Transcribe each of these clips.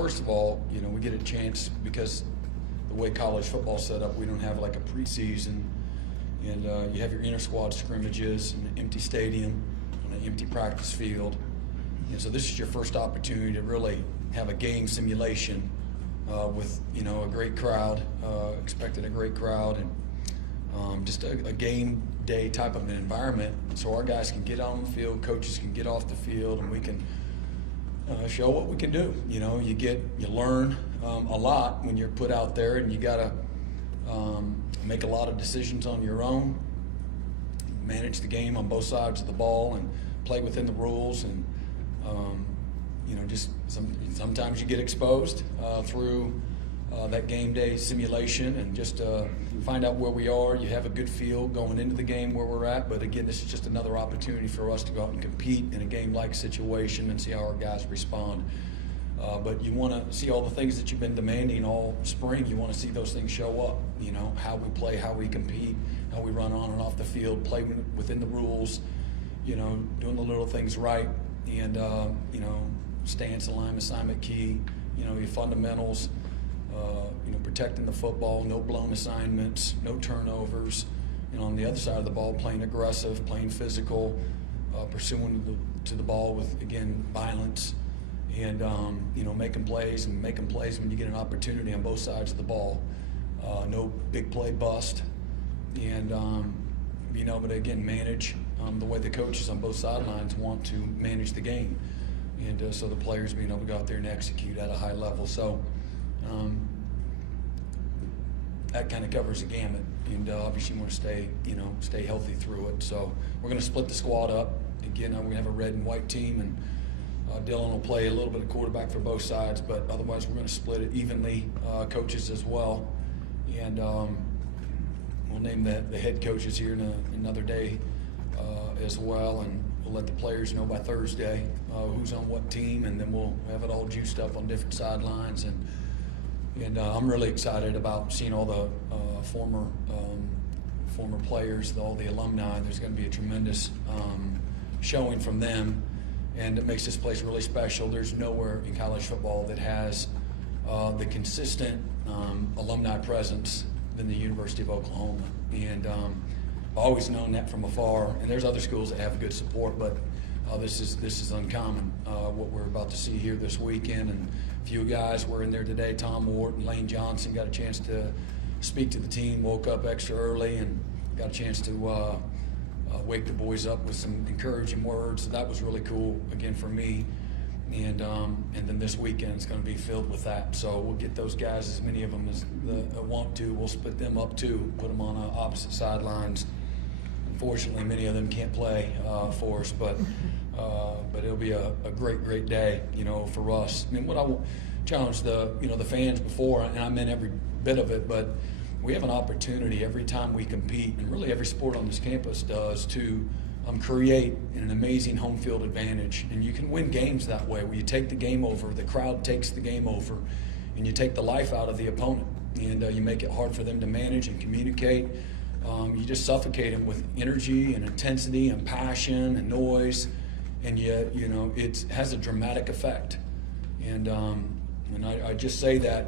first of all, we get a chance because the way college football's set up, we don't have like a preseason, and you have your inter-squad scrimmages in an empty stadium, on an empty practice field. And so this is your first opportunity to really have a game simulation with a great crowd, expecting a great crowd, and just a game day type of an environment, so our guys can get on the field, coaches can get off the field, and we can show what we can do. You learn a lot when you're put out there, and you gotta make a lot of decisions on your own, manage the game on both sides of the ball, and play within the rules. And just sometimes you get exposed through that game day simulation, and just find out where we are. You have a good feel going into the game where we're at, but again, this is just another opportunity for us to go out and compete in a game-like situation and see how our guys respond. But you want to see all the things that you've been demanding all spring. You want to see those things show up, how we play, how we compete, how we run on and off the field, play within the rules, doing the little things right, and, stance, alignment, assignment key, your fundamentals, protecting the football, no blown assignments, no turnovers. On the other side of the ball, playing aggressive, playing physical, pursuing to the ball with, again, violence, and, making plays when you get an opportunity on both sides of the ball. No big play bust, and being able to, again, manage the way the coaches on both sidelines want to manage the game. And so the players being able to go out there and execute at a high level. So that kind of covers the gamut, and obviously you want to stay healthy through it. So we're going to split the squad up. Again, we're going to have a red and white team, and Dylan will play a little bit of quarterback for both sides, but otherwise we're going to split it evenly, coaches as well. And we'll name the head coaches here in another day as well, and we'll let the players know by Thursday who's on what team, and then we'll have it all juiced up on different sidelines. And I'm really excited about seeing all the former players, all the alumni. There's going to be a tremendous showing from them, and it makes this place really special. There's nowhere in college football that has the consistent alumni presence than the University of Oklahoma. And I've always known that from afar, and there's other schools that have good support, but this is uncommon, what we're about to see here this weekend. And a few guys were in there today. Tom Ward and Lane Johnson got a chance to speak to the team, woke up extra early, and got a chance to wake the boys up with some encouraging words. So that was really cool, again, for me. And then this weekend is going to be filled with that. So we'll get those guys, as many of them as want to. We'll split them up too, put them on opposite sidelines. Unfortunately, many of them can't play for us, but it'll be a great day, for us. I mean, what I challenged the fans before, and I meant every bit of it, but we have an opportunity every time we compete, and really every sport on this campus does, to create an amazing home field advantage. And you can win games that way, where you take the game over, the crowd takes the game over, and you take the life out of the opponent, and you make it hard for them to manage and communicate. You just suffocate them with energy and intensity and passion and noise, and yet it has a dramatic effect. And I just say that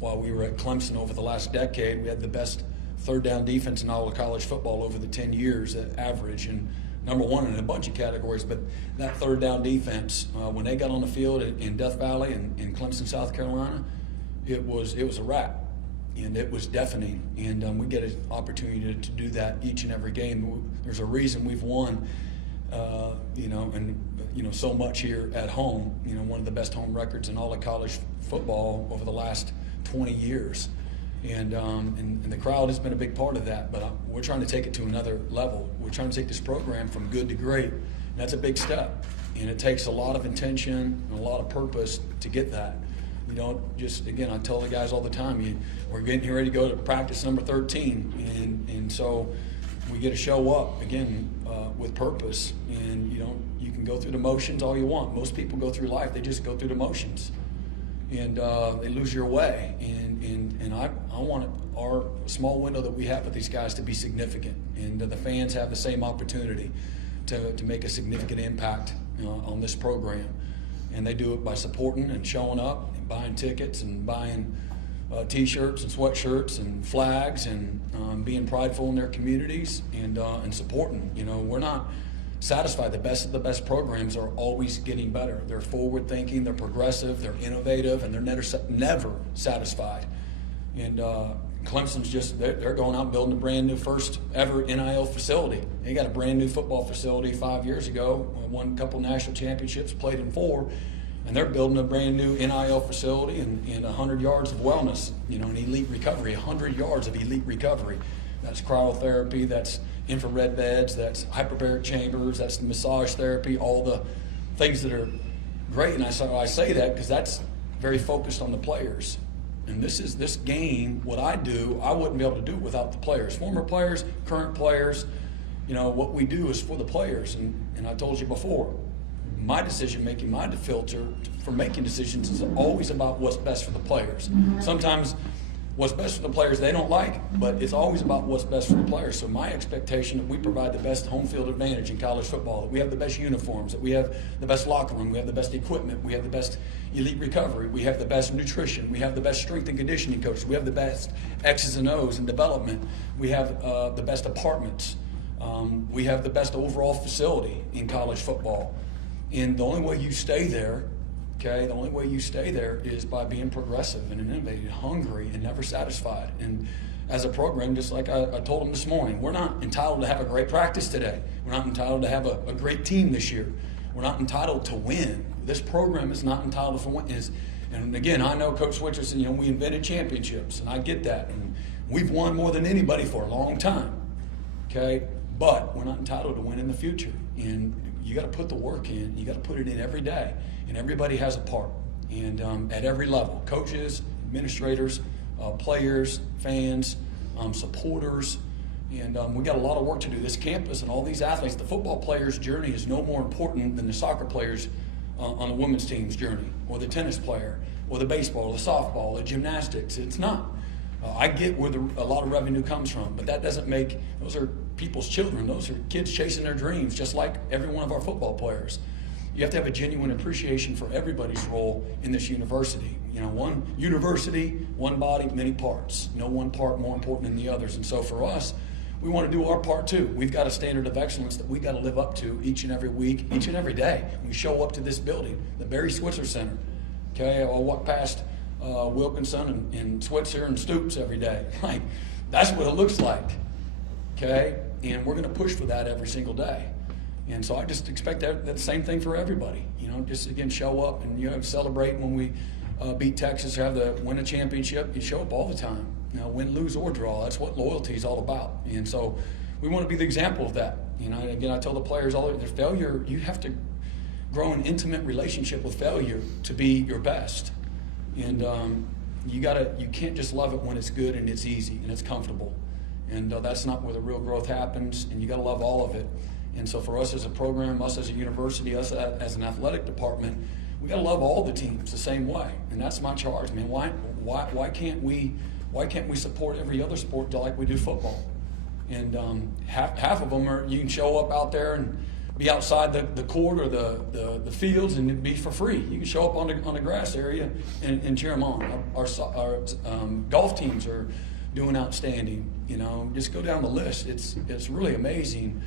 while we were at Clemson over the last decade, we had the best third down defense in all of college football over the 10 years at average, and number one in a bunch of categories. But that third down defense, when they got on the field in Death Valley and in Clemson, South Carolina, it was a wrap. And it was deafening, and we get an opportunity to do that each and every game. There's a reason we've won, so much here at home. One of the best home records in all of college football over the last 20 years, and the crowd has been a big part of that. But we're trying to take it to another level. We're trying to take this program from good to great, and that's a big step. And it takes a lot of intention and a lot of purpose to get that. You don't just, again, I tell the guys all the time, we're getting ready to go to practice number 13, and so we get to show up, again, with purpose. And you can go through the motions all you want. Most people go through life, they just go through the motions, and they lose your way. And I want our small window that we have with these guys to be significant, and the fans have the same opportunity to make a significant impact on this program. And they do it by supporting and showing up and buying tickets and buying T-shirts and sweatshirts and flags and being prideful in their communities and supporting. You know, we're not satisfied. The best of the best programs are always getting better. They're forward-thinking, they're progressive, they're innovative, and they're never satisfied. And Clemson's they're going out and building a brand new first ever NIL facility. They got a brand new football facility 5 years ago, won a couple national championships, played in 4, and they're building a brand new NIL facility and 100 yards of wellness, you know, and elite recovery, 100 yards of elite recovery. That's cryotherapy, that's infrared beds, that's hyperbaric chambers, that's massage therapy, all the things that are great. And I say that because that's very focused on the players. And this game, what I do, I wouldn't be able to do it without the players. Former players, current players, you know, what we do is for the players. And I told you before, my decision making, my filter for making decisions is always about what's best for the players. Sometimes what's best for the players they don't like, but it's always about what's best for the players. So my expectation that we provide the best home field advantage in college football, that we have the best uniforms, that we have the best locker room, we have the best equipment, we have the best elite recovery, we have the best nutrition, we have the best strength and conditioning coaches, we have the best X's and O's in development, we have the best apartments, we have the best overall facility in college football. And the only way you stay there, okay, the only way you stay there is by being progressive and innovative, hungry, and never satisfied. And as a program, just like I told them this morning, we're not entitled to have a great practice today. We're not entitled to have a great team this year. We're not entitled to win. This program is not entitled to win. And again, I know Coach Switzer said, you know, we invented championships, and I get that. And we've won more than anybody for a long time, okay? But we're not entitled to win in the future. And you got to put the work in. You got to put it in every day. And everybody has a part, and at every level, coaches, administrators, players, fans, supporters, and we got a lot of work to do. This campus and all these athletes, the football player's journey is no more important than the soccer players on the women's team's journey, or the tennis player, or the baseball, or the softball, the gymnastics. It's not. I get where a lot of revenue comes from, but that doesn't make, those are people's children. Those are kids chasing their dreams, just like every one of our football players. You have to have a genuine appreciation for everybody's role in this university. You know, one university, one body, many parts. No one part more important than the others. And so for us, we want to do our part too. We've got a standard of excellence that we got to live up to each and every week, each and every day. We show up to this building, the Barry Switzer Center. Okay, I'll walk past Wilkinson and Switzer and Stoops every day. Like, that's what it looks like. Okay, and we're going to push for that every single day. And so I just expect that same thing for everybody. You know, just again show up and you know celebrate when we beat Texas or win a championship. You show up all the time. You know, win, lose, or draw. That's what loyalty is all about. And so we want to be the example of that. You know, and again, I tell the players all the failure. You have to grow an intimate relationship with failure to be your best. And you can't just love it when it's good and it's easy and it's comfortable. And that's not where the real growth happens. And you got to love all of it. And so for us as a program, us as a university, us as an athletic department, we got to love all the teams the same way. And that's my charge, man. Why can't we support every other sport like we do football? And half of them are, you can show up out there and be outside the court or the fields and be for free. You can show up on the grass area and cheer them on. Our golf teams are doing outstanding. You know, just go down the list. It's really amazing.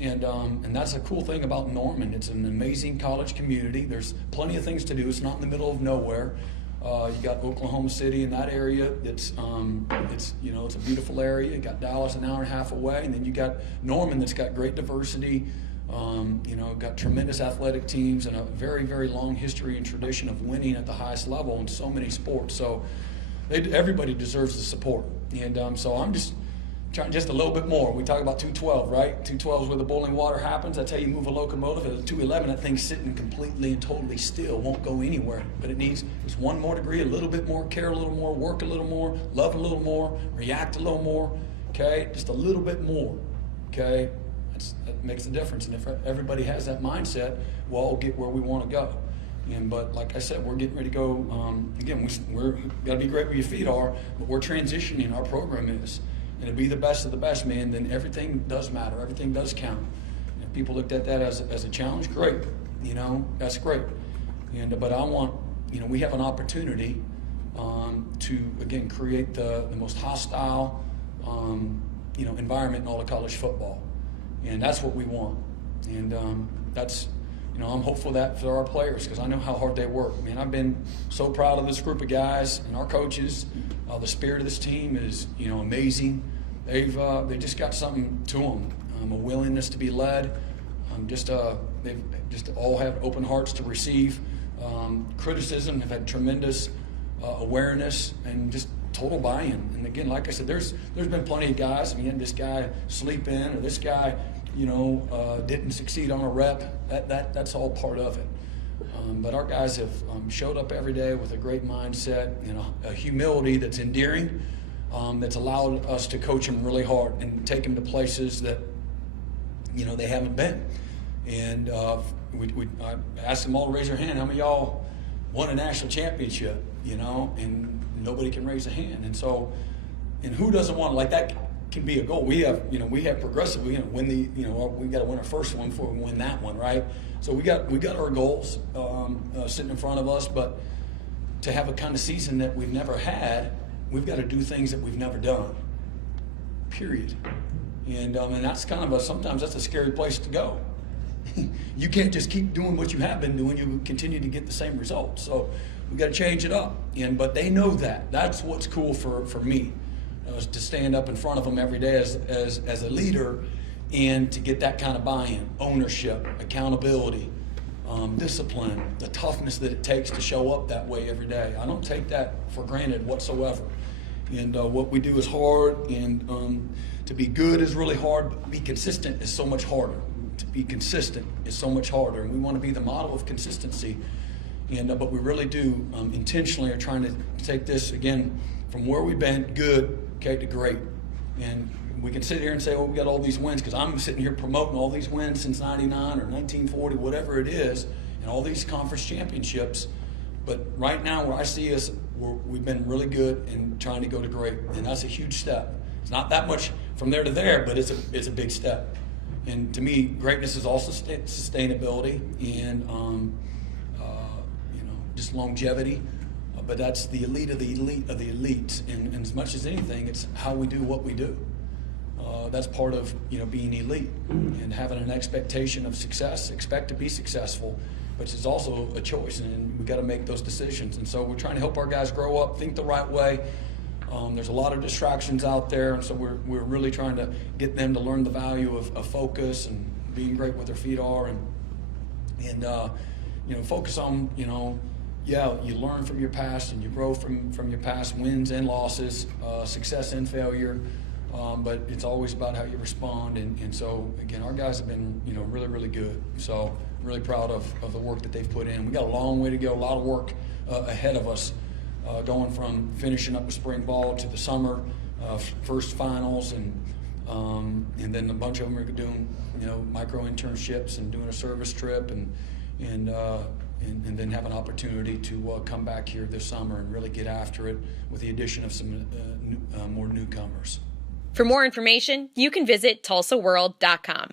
And that's a cool thing about Norman. It's an amazing college community. There's plenty of things to do. It's not in the middle of nowhere. You got Oklahoma City in that area. It's a beautiful area. You got Dallas an hour and a half away, and then you got Norman that's got great diversity. Got tremendous athletic teams and a very, very long history and tradition of winning at the highest level in so many sports. So everybody deserves the support. And so I'm just trying just a little bit more. We talk about 212, right? 212 is where the boiling water happens. That's how you move a locomotive. At 211, that thing's sitting completely and totally still, won't go anywhere. But it needs just one more degree, a little bit more, care a little more, work a little more, love a little more, react a little more, okay? Just a little bit more, okay? That makes a difference. And if everybody has that mindset, we'll all get where we want to go. But like I said, we're getting ready to go. Again, we're got to be great where your feet are, but we're transitioning. Our program is. And to be the best of the best, man, then everything does matter. Everything does count. And if people looked at that as a challenge, great. You know, that's great. But I want, we have an opportunity to, again, create the most hostile, environment in all of college football. And that's what we want. And that's, I'm hopeful that for our players, because I know how hard they work. Man, I've been so proud of this group of guys and our coaches. The spirit of this team is, amazing. They just got something to them, a willingness to be led. They've just all have open hearts to receive criticism. Have had tremendous awareness and just total buy-in. And again, like I said, there's been plenty of guys. This guy sleep in, or this guy, didn't succeed on a rep. That's all part of it. But our guys have showed up every day with a great mindset and a humility that's endearing, that's allowed us to coach them really hard and take them to places that, they haven't been. And I asked them all to raise their hand. How many of y'all won a national championship? And nobody can raise a hand. And so, and who doesn't want, like, that can be a goal. We have progressive. We win we got to win our first one before we win that one, right? So we got our goals sitting in front of us, but to have a kind of season that we've never had, we've got to do things that we've never done. Period. And that's kind of sometimes that's a scary place to go. You can't just keep doing what you have been doing. You continue to get the same results. So we got to change it up. But they know that. That's what's cool for me, is to stand up in front of them every day as a leader, and to get that kind of buy-in, ownership, accountability, discipline, the toughness that it takes to show up that way every day. I don't take that for granted whatsoever. And what we do is hard, and to be good is really hard, but be consistent is so much harder. To be consistent is so much harder, and we want to be the model of consistency. But we really do intentionally are trying to take this, again, from where we've been, good, okay, to great. And we can sit here and say, well, we got all these wins, because I'm sitting here promoting all these wins since 99 or 1940, whatever it is, and all these conference championships. But right now, where I see us, we've been really good and trying to go to great, and that's a huge step. It's not that much from there to there, but it's a big step. And to me, greatness is also sustainability and just longevity. But that's the elite of the elite of the elites. And as much as anything, it's how we do what we do. That's part of being elite and having an expectation of success. Expect to be successful, but it's also a choice, and we got to make those decisions. And so we're trying to help our guys grow up, think the right way. There's a lot of distractions out there, and so we're really trying to get them to learn the value of focus and being great where their feet are, and focus on you learn from your past and you grow from your past wins and losses, success and failure, but it's always about how you respond. And so again, our guys have been really, really good. So really proud of the work that they've put in. We got a long way to go, a lot of work ahead of us. Going from finishing up with spring ball to the summer first finals, and then a bunch of them are doing micro internships and doing a service trip, and then have an opportunity to come back here this summer and really get after it with the addition of some more newcomers. For more information, you can visit tulsaworld.com.